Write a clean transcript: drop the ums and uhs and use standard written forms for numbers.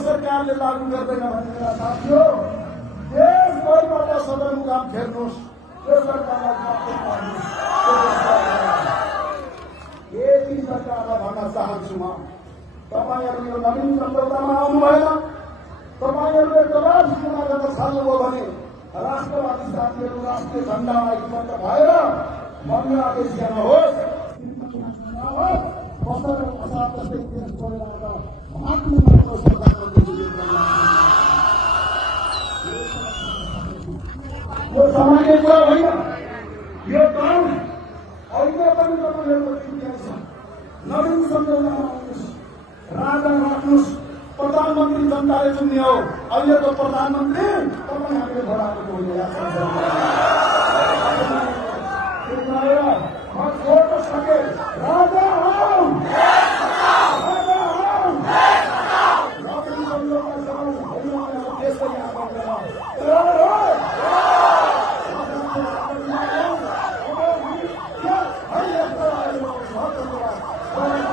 सरकारले लागू गर्दैन भनेर साथीहो देशभरबाट सदरमुकाम फेर्नुहोस् यो सरकारलाई यति सरकारलाई भन्न चाहन्छु म तपाईहरु यो नवीन सम्झौतामा आउनु भएन तपाईहरुले दबाब सुना गर्न थाल्नुभयो भने राष्ट्रवादी साथीहरु राष्ट्रिय झण्डामा एकमत भएर बङ्गलादेश जानुहोस् कसरी असाध्य जस्तै देश छोडेर आफ्नो यो सामान्य कुरा होइन यो काम अहिले पनि तपाईँहरूको छुट्याइ छ नवीन सम्झौतामा आउनुहोस् राजा राख्नुहोस् प्रधानमन्त्री जनताले चुन्ने हो अहिलेको प्रधानमन्त्री तपाईँहरूले भोडाको हुने म छोड्न सके राजा हौ राजा हौ नवीन सम्झौता जाउँ त्यसरी आग्रह मलाई